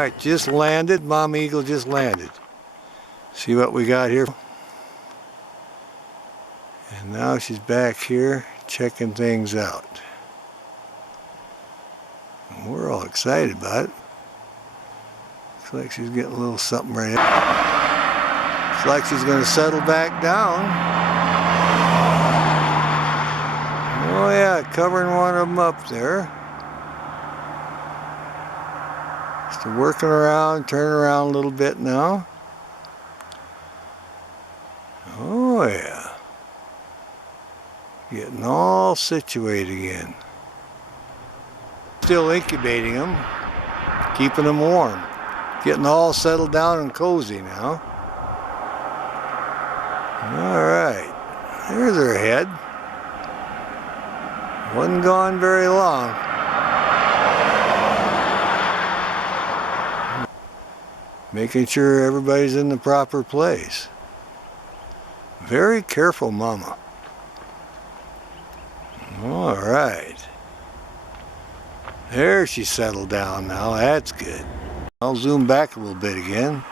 Alright, just landed. Mom eagle just landed. See what we got here? And now she's back here checking things out. And we're all excited about it. Looks like she's getting a little something right here. Looks like she's going to settle back down. Oh yeah, covering one of them up there. Just working around, turning around a little bit now. Oh yeah. Getting all situated again. Still incubating them, keeping them warm. Getting all settled down and cozy now. Alright, there's her head. Wasn't gone very long. Making sure everybody's in the proper place. Very careful mama. Alright. There she settled down now, that's good. I'll zoom back a little bit again.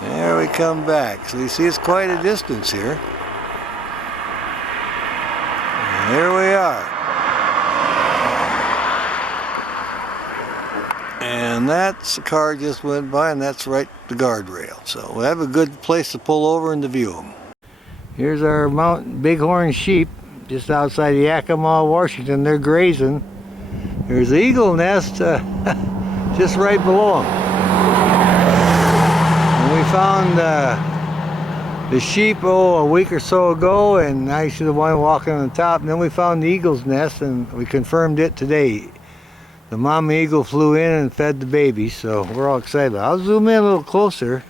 There we come back. So you see it's quite a distance here. And there we are. And that's the car just went by, and that's right the guardrail. So we have a good place to pull over and to view them. Here's our Bighorn sheep just outside of Yakima, Washington. They're grazing. There's the eagle nest just right below them. And we found the sheep a week or so ago, and I see the one walking on the top. And then we found the eagle's nest, and we confirmed it today. The mama eagle flew in and fed the baby, so we're all excited. I'll zoom in a little closer,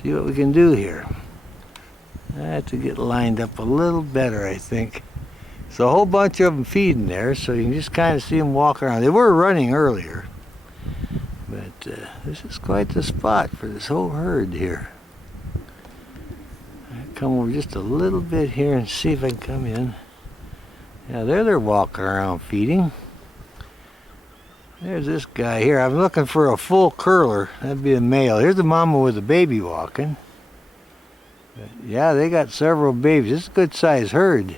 see what we can do here. I have to get lined up a little better, I think. So a whole bunch of them feeding there, so you can just kind of see them walk around. They were running earlier, but this is quite the spot for this whole herd here. I'll come over just a little bit here and see if I can come in. Yeah, there they're walking around feeding. There's this guy here. I'm looking for a full curler. That'd be a male. Here's the mama with the baby walking. But yeah, they got several babies. This is a good sized herd.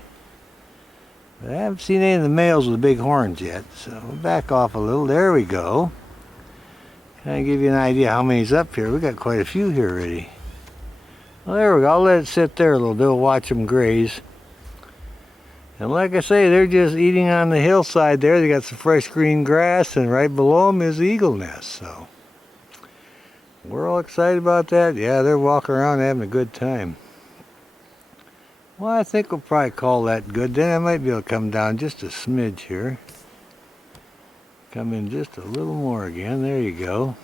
But I haven't seen any of the males with big horns yet. So we'll back off a little. There we go. Kind of give you an idea how many's up here. We got quite a few here already. Well, there we go. I'll let it sit there a little bit. We'll watch them graze. And like I say, they're just eating on the hillside there. They got some fresh green grass, and right below them is the eagle nest. So we're all excited about that. Yeah, they're walking around having a good time. Well, I think we'll probably call that good. Then I might be able to come down just a smidge here. Come in just a little more again. There you go.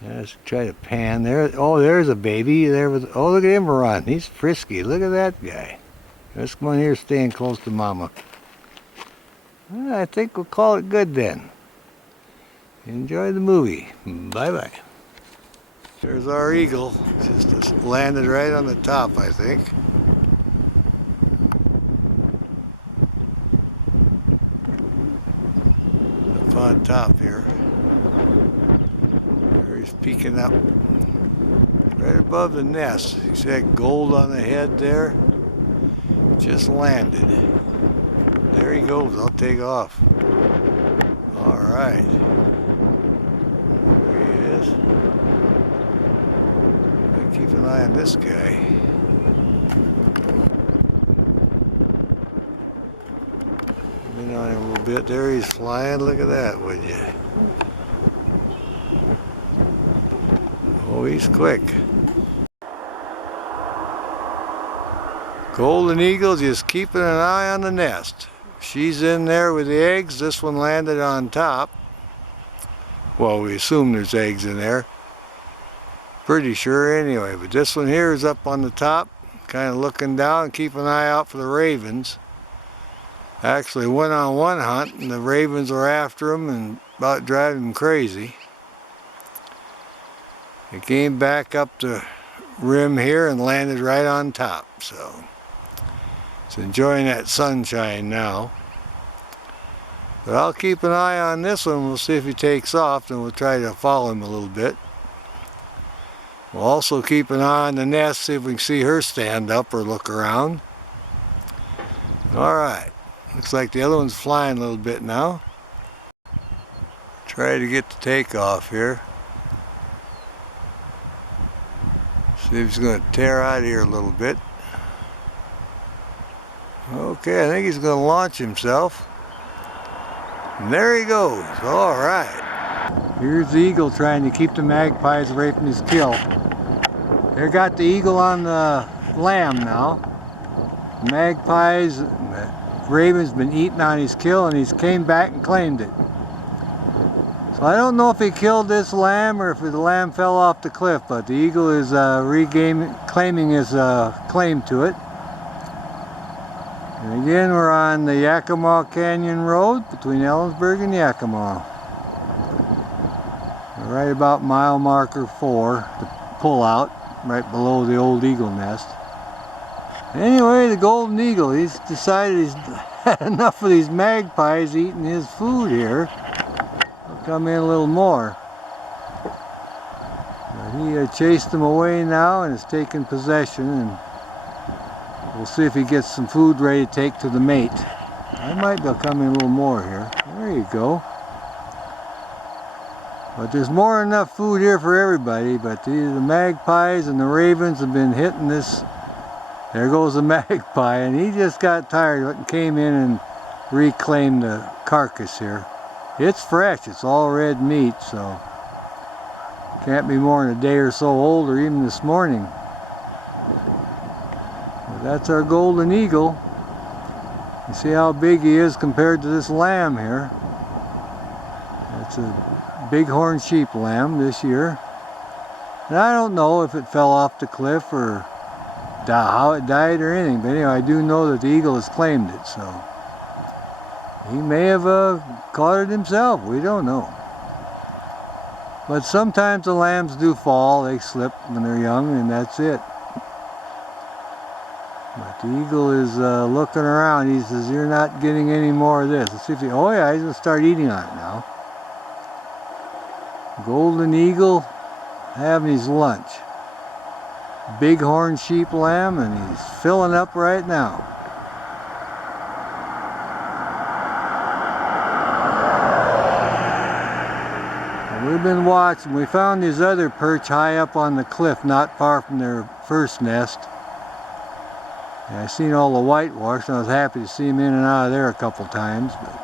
Yeah, let's try to pan there. Oh, there's a baby. There was. Oh, look at him run. He's frisky. Look at that guy. Let's go in here, staying close to mama. Well, I think we'll call it good then. Enjoy the movie. Bye-bye. There's our eagle. Just landed right on the top, I think. Up on top here. There he's peeking up. Right above the nest. You see that gold on the head there? Just landed. There he goes. I'll take off. All right. There he is. I'll keep an eye on this guy. Come in on him a little bit. There he's flying. Look at that, would you? Oh, he's quick. Golden eagle just keeping an eye on the nest. She's in there with the eggs. This one landed on top. Well, we assume there's eggs in there. Pretty sure anyway. But this one here is up on the top, kind of looking down, keeping an eye out for the ravens. Actually went on one hunt and the ravens were after him and about driving him crazy. It came back up the rim here and landed right on top. So it's enjoying that sunshine now. But I'll keep an eye on this one. We'll see if he takes off, and we'll try to follow him a little bit. We'll also keep an eye on the nest, see if we can see her stand up or look around. Alright, looks like the other one's flying a little bit now. Try to get the takeoff here. See if he's going to tear out of here a little bit. Okay, I think he's going to launch himself. And there he goes. Alright. Here's the eagle trying to keep the magpies away from his kill. They got the eagle on the lamb now. The magpies, the raven's been eating on his kill, and he's came back and claimed it. So I don't know if he killed this lamb or if the lamb fell off the cliff, but the eagle is claiming his claim to it. And again, we're on the Yakima Canyon Road between Ellensburg and Yakima. We're right about mile marker 4, the pull out, right below the old eagle nest. Anyway, the golden eagle, he's decided he's had enough of these magpies eating his food here. He'll come in a little more. He chased them away now and has taken possession, and we'll see if he gets some food ready to take to the mate. I might be able to come in a little more here. There you go. But there's more than enough food here for everybody, but the magpies and the ravens have been hitting this. There goes the magpie, and he just got tired and came in and reclaimed the carcass here. It's fresh, it's all red meat, so can't be more than a day or so old, or even this morning. But that's our golden eagle. You see how big he is compared to this lamb here. That's a bighorn sheep lamb this year. And I don't know if it fell off the cliff or how it died or anything, but anyway, I do know that the eagle has claimed it, so he may have caught it himself. We don't know. But sometimes the lambs do fall, they slip when they're young, and that's it. But the eagle is looking around. He says, "You're not getting any more of this." Let's see if he, oh yeah, he's going to start eating on it now. Golden eagle having his lunch. Bighorn sheep lamb, and he's filling up right now. And we've been watching. We found these other perch high up on the cliff, not far from their first nest. And I seen all the whitewash, and I was happy to see him in and out of there a couple times. But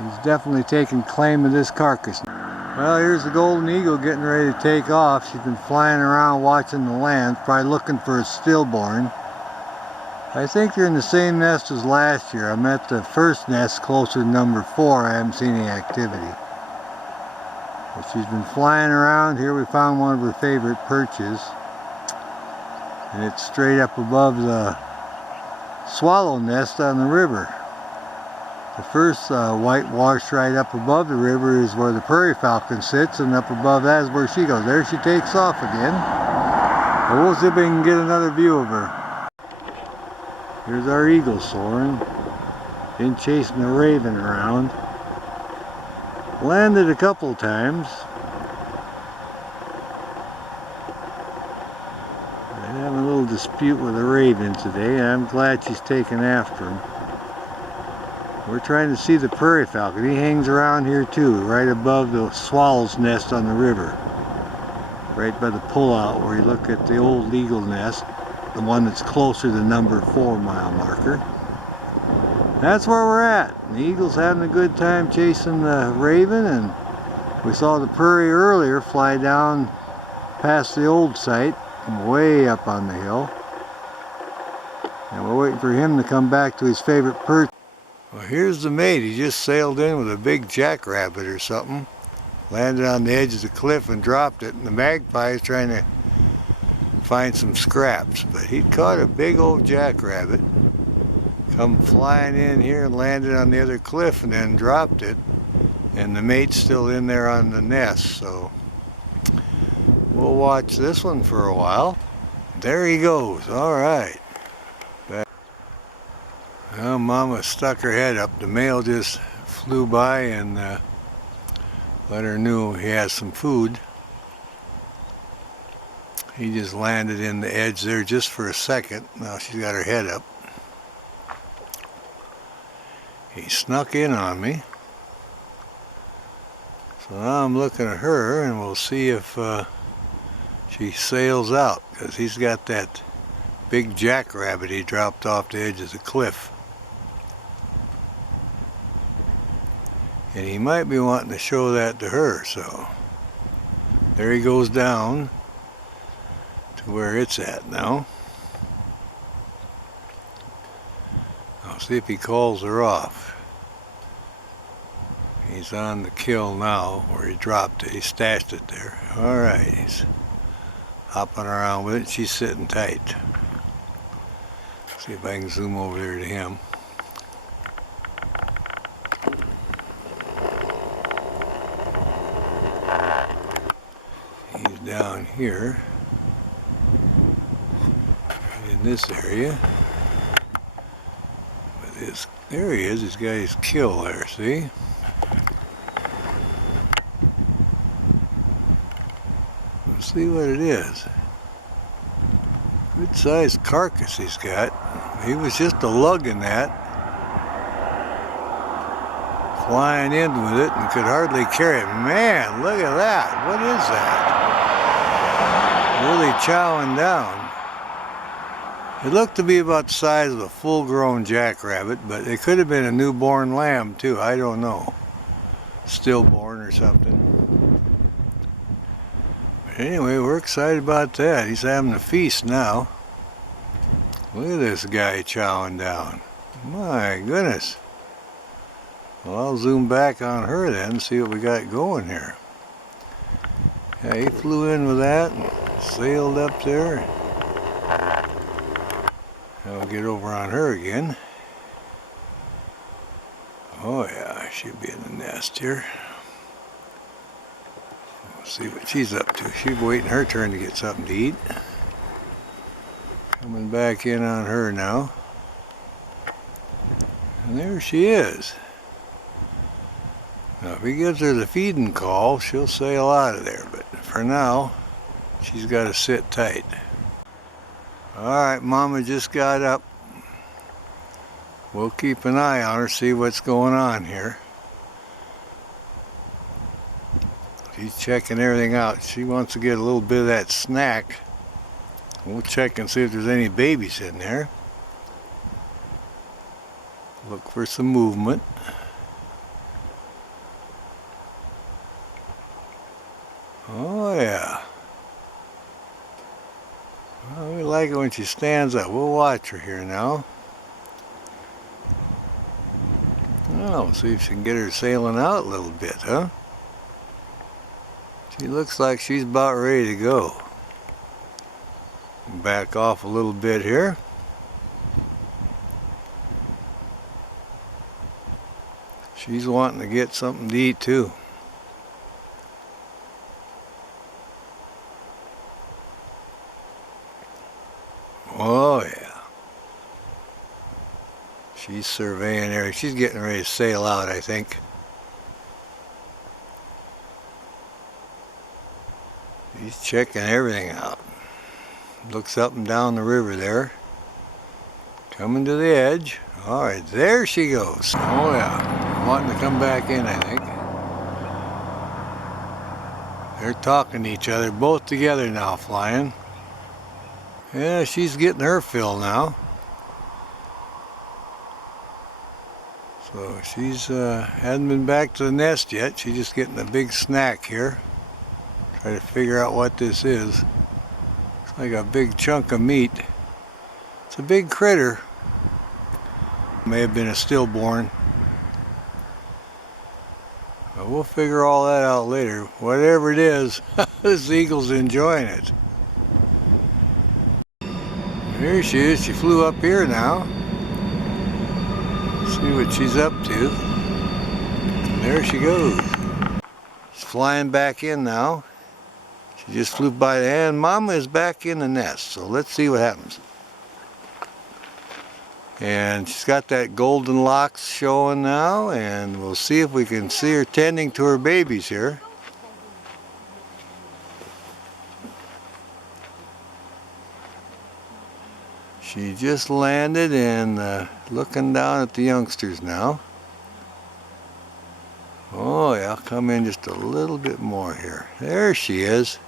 he's definitely taken claim of this carcass. Well, here's the golden eagle getting ready to take off. She's been flying around watching the land, probably looking for a stillborn. I think they're in the same nest as last year. I'm at the first nest closer to number 4. I haven't seen any activity. But she's been flying around. Here we found one of her favorite perches. And it's straight up above the swallow nest on the river. The first whitewash right up above the river is where the prairie falcon sits, and up above that is where she goes. There she takes off again. But we'll see if we can get another view of her. Here's our eagle soaring. Been chasing the raven around. Landed a couple times. They're having a little dispute with the raven today, and I'm glad she's taken after him. We're trying to see the prairie falcon. He hangs around here too, right above the swallow's nest on the river. Right by the pullout where you look at the old eagle nest, the one that's closer to number 4 mile marker. That's where we're at. The eagle's having a good time chasing the raven, and we saw the prairie earlier fly down past the old site, way up on the hill. And we're waiting for him to come back to his favorite perch. Well, here's the mate. He just sailed in with a big jackrabbit or something. Landed on the edge of the cliff and dropped it. And the magpie is trying to find some scraps. But he caught a big old jackrabbit. Come flying in here and landed on the other cliff and then dropped it. And the mate's still in there on the nest. So we'll watch this one for a while. There he goes. All right. Well, Mama stuck her head up. The male just flew by and let her know he has some food. He just landed in the edge there just for a second. Now she's got her head up. He snuck in on me. So now I'm looking at her and we'll see if she sails out, because he's got that big jackrabbit he dropped off the edge of the cliff. And he might be wanting to show that to her, so there he goes down to where it's at now. I'll see if he calls her off. He's on the kill now where he dropped it. He stashed it there. Alright, he's hopping around with it. She's sitting tight. See if I can zoom over there to him. He's down here in this area. With his, there he is. He's got his kill there, see? Let's see what it is. Good sized carcass he's got. He was just a lugging that. Flying in with it and could hardly carry it. Man, look at that. What is that? Really chowing down. It looked to be about the size of a full-grown jackrabbit, but it could have been a newborn lamb too. I don't know. Stillborn or something. But anyway, we're excited about that. He's having a feast now. Look at this guy chowing down. My goodness. Well, I'll zoom back on her then and see what we got going here. Yeah, he flew in with that and sailed up there. I'll get over on her again. Oh yeah, she'll be in the nest here. We'll see what she's up to. She's waiting her turn to get something to eat. Coming back in on her now. And there she is. Now if he gives her the feeding call, she'll sail out of there. But for now, she's got to sit tight. Alright, Mama just got up. We'll keep an eye on her, see what's going on here. She's checking everything out. She wants to get a little bit of that snack. We'll check and see if there's any babies in there. Look for some movement. Oh yeah. Well, we like it when she stands up. We'll watch her here now. Oh, we'll see if she can get her sailing out a little bit, huh? She looks like she's about ready to go. Back off a little bit here. She's wanting to get something to eat too. Oh yeah. She's surveying area. She's getting ready to sail out, I think. She's checking everything out. Looks up and down the river there. Coming to the edge. Alright, there she goes. Oh yeah. Wanting to come back in, I think. They're talking to each other, both together now, flying. Yeah, she's getting her fill now. So she's hasn't been back to the nest yet. She's just getting a big snack here. Try to figure out what this is. Looks like a big chunk of meat. It's a big critter. May have been a stillborn. But we'll figure all that out later. Whatever it is, this eagle's enjoying it. Here she is. She flew up here now. See what she's up to. And there she goes. She's flying back in now. She just flew by the end. Mama is back in the nest, so let's see what happens. And she's got that golden locks showing now, and we'll see if we can see her tending to her babies here. She just landed and looking down at the youngsters now. Oh yeah, I'll come in just a little bit more here. There she is.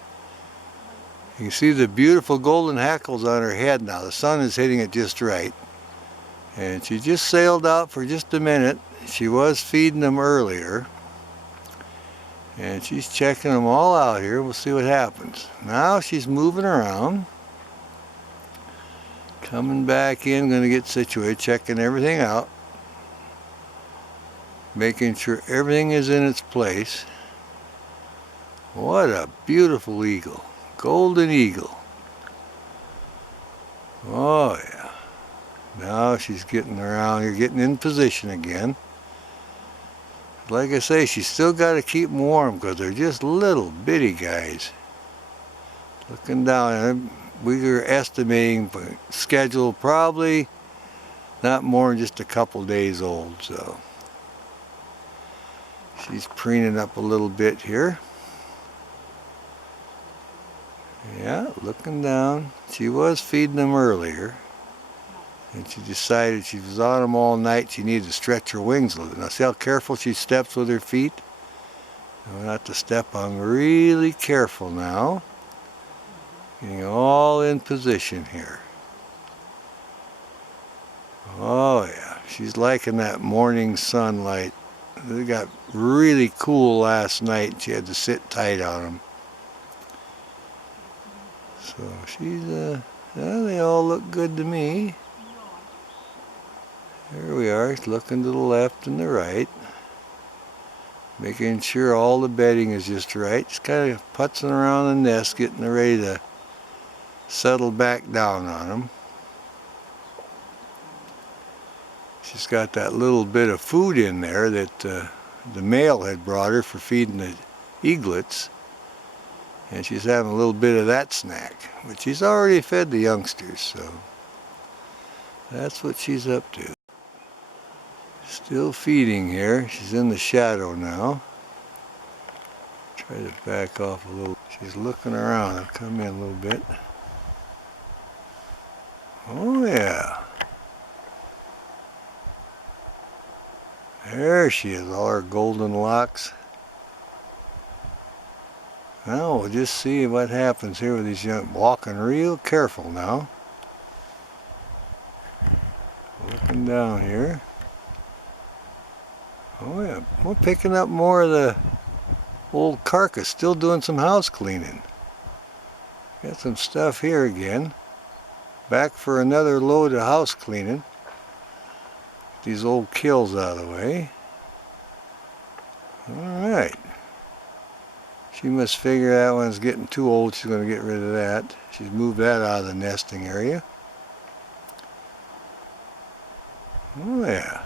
You can see the beautiful golden hackles on her head now. The sun is hitting it just right. And she just sailed out for just a minute. She was feeding them earlier. And she's checking them all out here. We'll see what happens. Now she's moving around. Coming back in, going to get situated, checking everything out. Making sure everything is in its place. What a beautiful eagle. Golden eagle. Oh yeah. Now she's getting around here, getting in position again. Like I say, she's still got to keep them warm because they're just little bitty guys. Looking down at them, we were estimating schedule probably not more than just a couple days old. So she's preening up a little bit here. Yeah, looking down. She was feeding them earlier. And she decided she was on them all night. She needed to stretch her wings a little. Now see how careful she steps with her feet? Not to step on really careful now. Getting all in position here. Oh yeah, she's liking that morning sunlight. They got really cool last night. She had to sit tight on them. So she's, well, they all look good to me. There we are, looking to the left and the right. Making sure all the bedding is just right. Just kind of putzing around the nest, getting ready to settle back down on them. She's got that little bit of food in there that the male had brought her for feeding the eaglets. And she's having a little bit of that snack. But she's already fed the youngsters, so that's what she's up to. Still feeding here. She's in the shadow now. Try to back off a little. She's looking around. I'll come in a little bit. Oh yeah. There she is, all her golden locks. Now we'll just see what happens here with these young. Walking real careful now. Looking down here. Oh yeah, we're picking up more of the old carcass, still doing some house cleaning. Got some stuff here again. Back for another load of house cleaning. Get these old kills out of the way. Alright. She must figure that one's getting too old, she's going to get rid of that. She's moved that out of the nesting area. Oh yeah.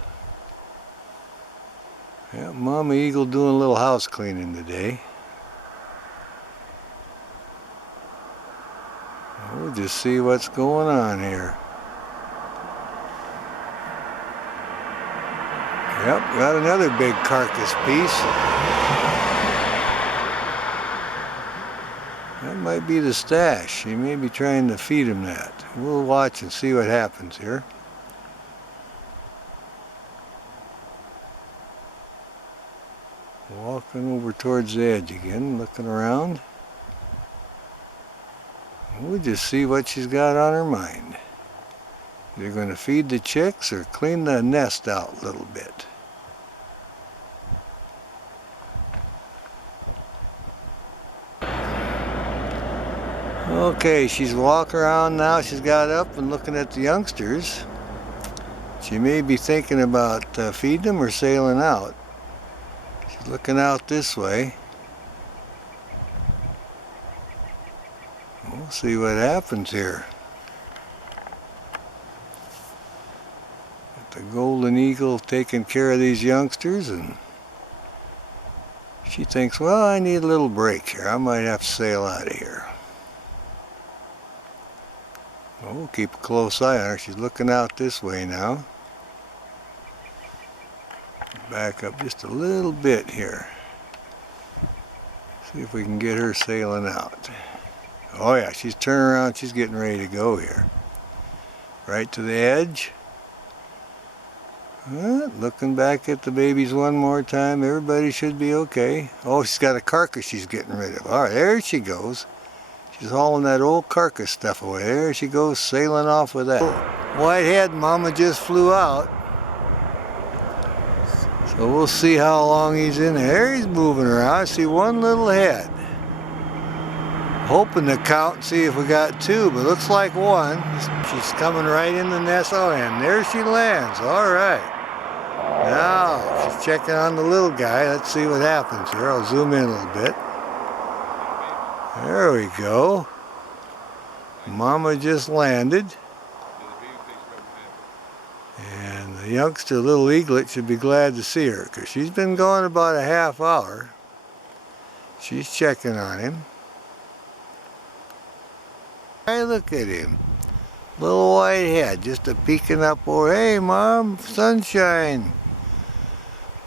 Yeah, Mama Eagle doing a little house cleaning today. We'll just see what's going on here. Yep, got another big carcass piece. That might be the stash. She may be trying to feed him that. We'll watch and see what happens here. Walking over towards the edge again, looking around. We'll just see what she's got on her mind. They're going to feed the chicks or clean the nest out a little bit. Okay, she's walking around now. She's got up and looking at the youngsters. She may be thinking about feeding them or sailing out. She's looking out this way. We'll see what happens here. Got the golden eagle taking care of these youngsters, and she thinks, well, I need a little break here. I might have to sail out of here. We'll keep a close eye on her. She's looking out this way now. Back up just a little bit here. See if we can get her sailing out. Oh yeah, she's turning around. She's getting ready to go here. Right to the edge. Looking back at the babies one more time. Everybody should be okay. Oh, she's got a carcass she's getting rid of. All right, there she goes. She's hauling that old carcass stuff away. There she goes, sailing off with that. Whitehead mama just flew out. So we'll see how long he's in there. There he's moving around. I see one little head. Hoping to count and see if we got two, but looks like one. She's coming right in the nest. Oh, and there she lands. All right. Now, she's checking on the little guy. Let's see what happens here. I'll zoom in a little bit. There we go. Mama just landed. And the youngster little eaglet should be glad to see her because she's been gone about a half hour. She's checking on him. Hey, look at him. Little white head just a peeking up over. Hey, Mom, sunshine.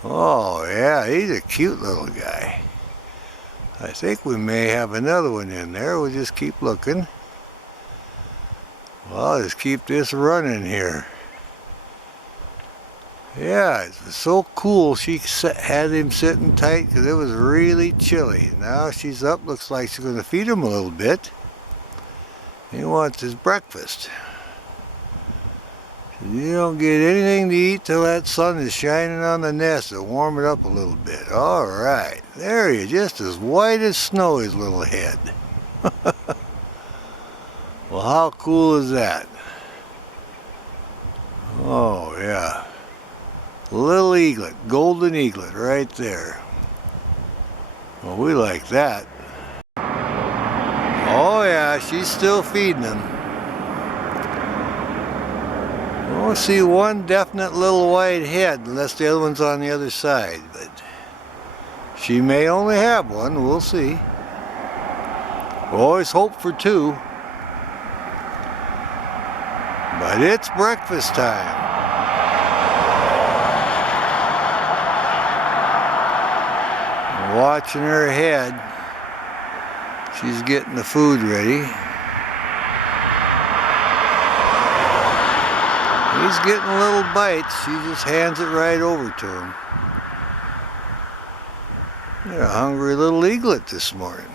Oh, yeah, he's a cute little guy. I think we may have another one in there. We'll just keep looking. Well, I'll just keep this running here. Yeah, it's so cool she had him sitting tight because it was really chilly. Now she's up. Looks like she's going to feed him a little bit. He wants his breakfast. You don't get anything to eat till that sun is shining on the nest to warm it up a little bit. All right, there he is, just as white as snow, his little head. Well, how cool is that? Oh, yeah. Little eaglet, golden eaglet right there. Well, we like that. Oh, yeah, she's still feeding him. We'll see one definite little white head unless the other one's on the other side, but she may only have one. We'll see. We always hope for two. But it's breakfast time. Watching her head. She's getting the food ready. He's getting little bites. She just hands it right over to him. They're a hungry little eaglet this morning.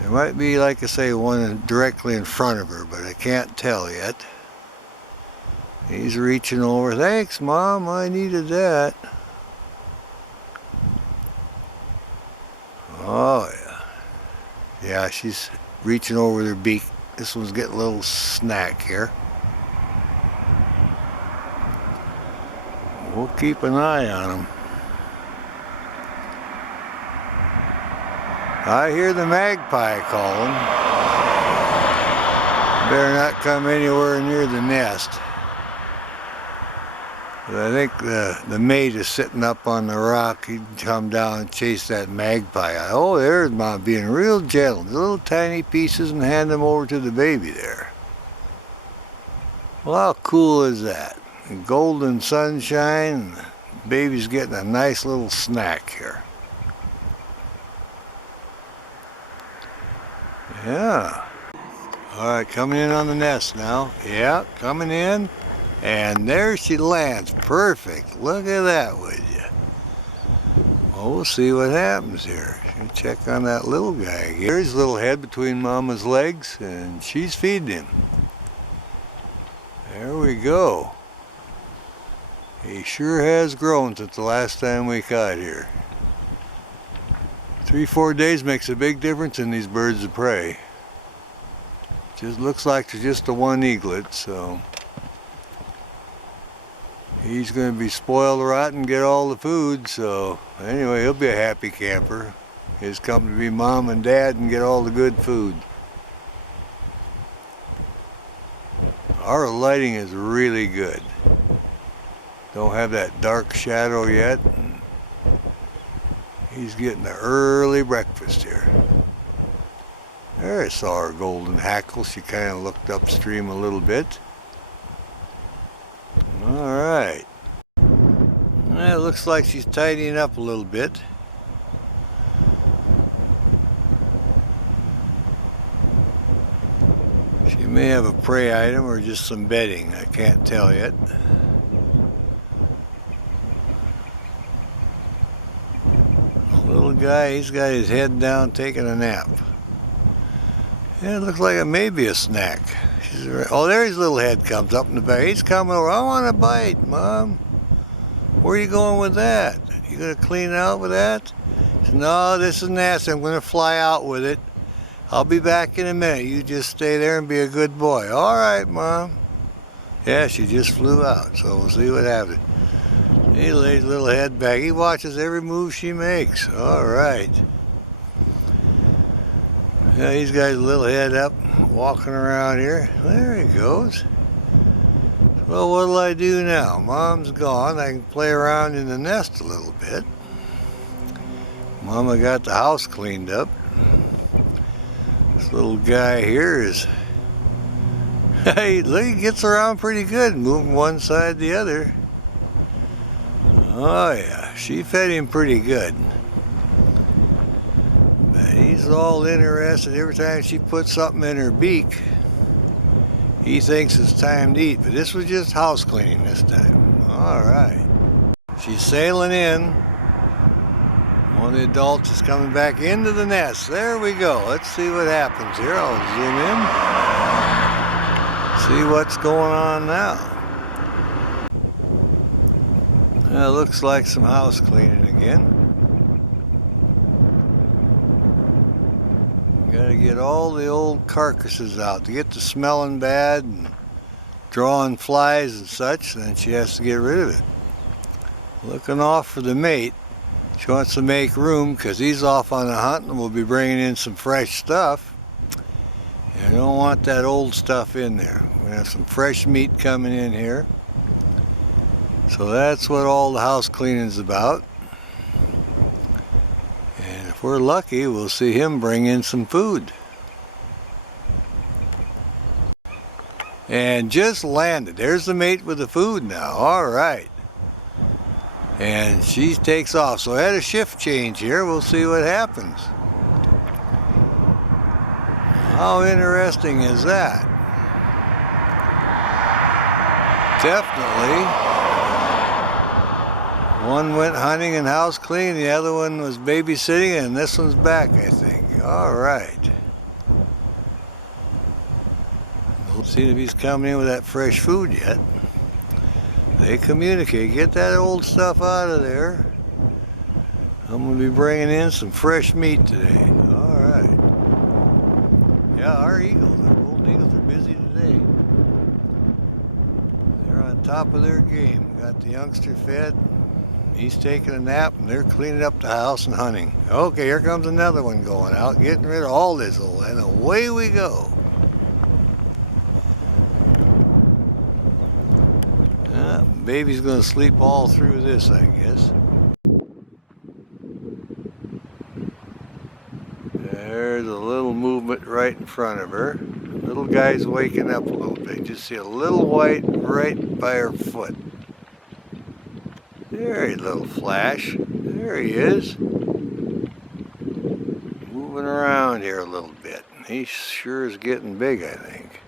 There might be, like I say, one directly in front of her, but I can't tell yet. He's reaching over. Thanks, Mom. I needed that. Oh, yeah. Yeah, she's reaching over with her beak. This one's getting a little snack here. We'll keep an eye on them. I hear the magpie calling. Better not come anywhere near the nest. But I think the mate is sitting up on the rock. He'd come down and chase that magpie. Oh, there's Mom being real gentle. Little tiny pieces and hand them over to the baby there. Well, how cool is that? Golden sunshine. The baby's getting a nice little snack here. Yeah. All right, coming in on the nest now. Yeah, coming in. And there she lands. Perfect. Look at that, would you? Well, we'll see what happens here. She'll check on that little guy again. Here's his little head between Mama's legs, and she's feeding him. There we go. He sure has grown since the last time we caught here. 3-4 days makes a big difference in these birds of prey. Just looks like there's just the one eaglet, so he's going to be spoiled rotten and get all the food, so anyway, he'll be a happy camper. His company to be Mom and Dad and get all the good food. Our lighting is really good. Don't have that dark shadow yet. He's getting an early breakfast here. There I saw her golden hackle. She kind of looked upstream a little bit. Alright. It looks like she's tidying up a little bit. She may have a prey item or just some bedding. I can't tell yet. Little guy, he's got his head down taking a nap. Yeah, it looks like it may be a snack. Oh, there his little head comes up in the back. He's coming over. I want a bite, Mom. Where are you going with that? You gonna clean out with that? Said, no, this is nasty. I'm gonna fly out with it. I'll be back in a minute. You just stay there and be a good boy. All right, Mom. Yeah, she just flew out, so we'll see what happens. He lays his little head back. He watches every move she makes. All right. Yeah, he's got his little head up, walking around here. There he goes. Well, what'll I do now? Mom's gone. I can play around in the nest a little bit. Mama got the house cleaned up. This little guy here is... Hey, look, he gets around pretty good, moving one side to the other. Oh yeah, she fed him pretty good. But he's all interested. Every time she puts something in her beak, he thinks it's time to eat. But this was just house cleaning this time. All right. She's sailing in. One of the adults is coming back into the nest. There we go. Let's see what happens here. I'll zoom in. See what's going on now. Looks like some house cleaning again. Gotta get all the old carcasses out to get the smelling bad and drawing flies and such, then she has to get rid of it. Looking off for the mate. She wants to make room because he's off on the hunt and we'll be bringing in some fresh stuff. And I don't want that old stuff in there. We're gonna have some fresh meat coming in here. So that's what all the house cleaning is about. And if we're lucky, we'll see him bring in some food. And just landed. There's the mate with the food now. All right. And she takes off. So I had a shift change here. We'll see what happens. How interesting is that? Definitely. One went hunting and house cleaning, the other one was babysitting, and this one's back, I think. All right. We'll see if he's coming in with that fresh food yet. They communicate. Get that old stuff out of there. I'm going to be bringing in some fresh meat today. All right. Yeah, our eagles, our golden eagles are busy today. They're on top of their game. Got the youngster fed. He's taking a nap and they're cleaning up the house and hunting. Okay, here comes another one going out, getting rid of all this old, and away we go. Baby's gonna sleep all through this, I guess. There's a little movement right in front of her. Little guy's waking up a little bit. Just see a little white right by her foot. There, a little flash. There he is. Moving around here a little bit. He sure is getting big, I think.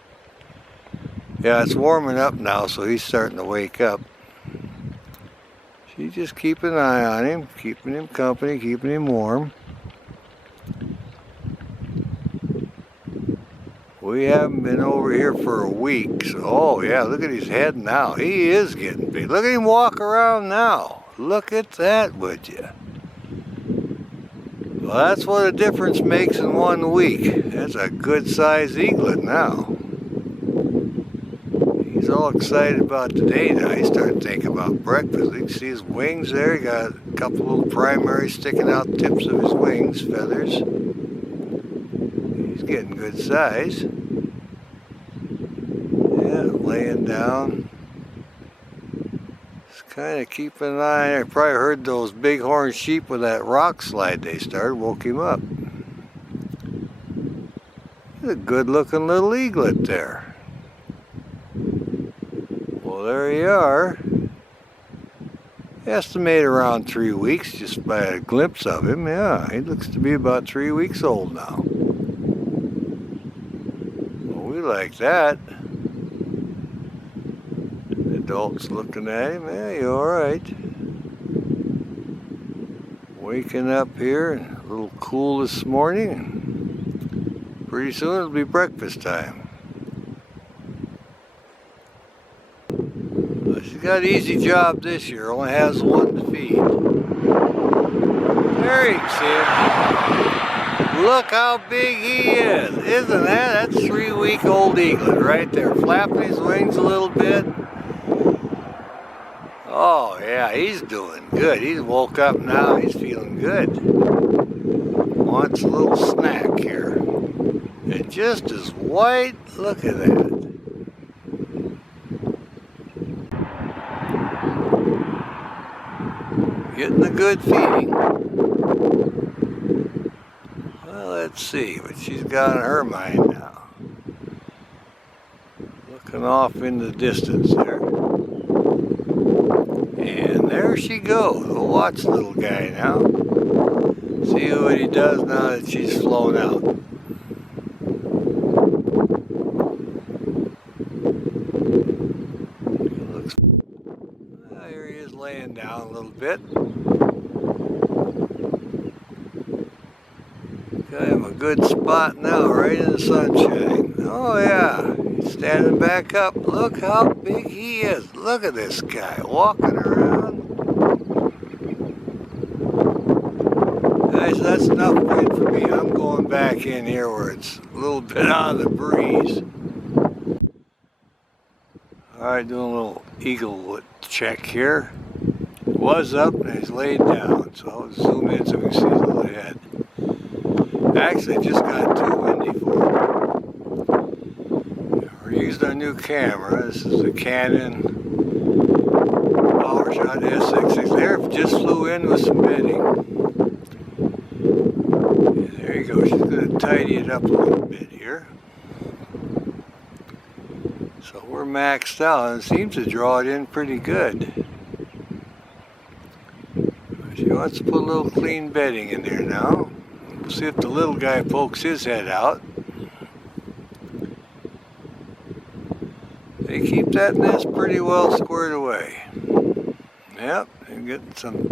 Yeah, it's warming up now, so he's starting to wake up. She's just keeping an eye on him, keeping him company, keeping him warm. We haven't been over here for a week, so, oh yeah, look at his head now. He is getting big. Look at him walk around now. Look at that, would you? Well, that's what a difference makes in 1 week. That's a good-sized eaglet now. He's all excited about today now. He's starting to think about breakfast. You can see his wings there. He got a couple little primaries sticking out the tips of his wings, feathers. He's getting good size. Yeah, laying down. Just kind of keeping an eye on him. Probably heard those bighorn sheep with that rock slide they started, woke him up. There's a good-looking little eaglet there. Well, there you are. Estimate around 3 weeks just by a glimpse of him. Yeah, he looks to be about 3 weeks old now. Well, we like that. The adults looking at him. Yeah, you alright? Waking up here, a little cool this morning. Pretty soon it'll be breakfast time. She's got an easy job this year, only has one to feed. There you see him. Look how big he is. Isn't that? That's 3-week-old eaglet right there, flapping his wings a little bit. Oh yeah, he's doing good. He's woke up now, he's feeling good. Wants a little snack here. And just as white, look at that. Getting a good feeding. Well, let's see what she's got on her mind now. Looking off in the distance there. And there she goes. We'll watch the little guy now. See what he does now that she's flown out. Here he is laying down a little bit. Got him a good spot now, right in the sunshine. Oh yeah, he's standing back up. Look how big he is. Look at this guy walking around. Nice, that's enough wind for me. I'm going back in here where it's a little bit out of the breeze. Alright, doing a little eaglet check here. Was up and he's laid down, so I'll zoom in so we can see his little head. Actually, it just got too windy for him. We're using our new camera. This is a Canon PowerShot S66. There, just flew in with some bedding. And there you go. She's going to tidy it up a little bit here. So we're maxed out, and it seems to draw it in pretty good. She wants to put a little clean bedding in there now. We'll see if the little guy pokes his head out. They keep that nest pretty well squared away. Yep, and getting some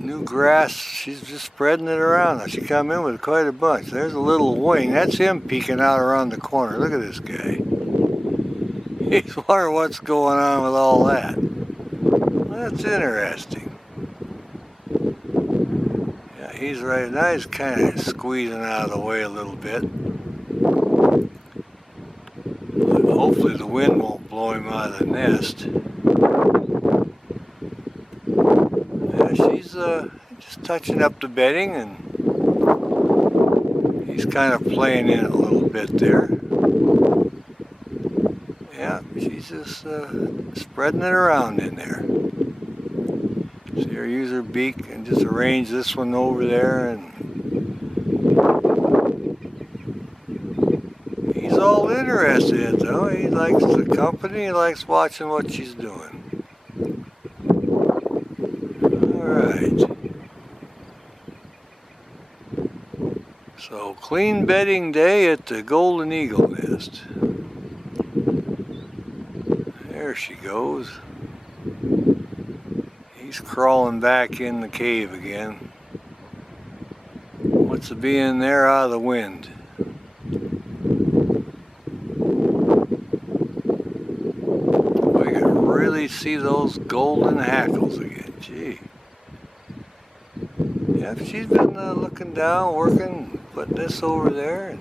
new grass. She's just spreading it around. Now she come in with quite a bunch. There's a little wing. That's him peeking out around the corner. Look at this guy. He's wondering what's going on with all that. That's interesting. Yeah, he's right now. He's kind of squeezing out of the way a little bit. But hopefully the wind won't blow him out of the nest. Yeah, she's just touching up the bedding, and he's kind of playing in it a little bit there. Yeah, she's just spreading it around in there. See her use her beak and just arrange this one over there, and he's all interested though. He likes the company, he likes watching what she's doing. Alright. So clean bedding day at the Golden Eagle nest. There she goes. He's crawling back in the cave again. Wants to be in there out of the wind. We can really see those golden hackles again. Gee. Yeah, she's been looking down, working, putting this over there. And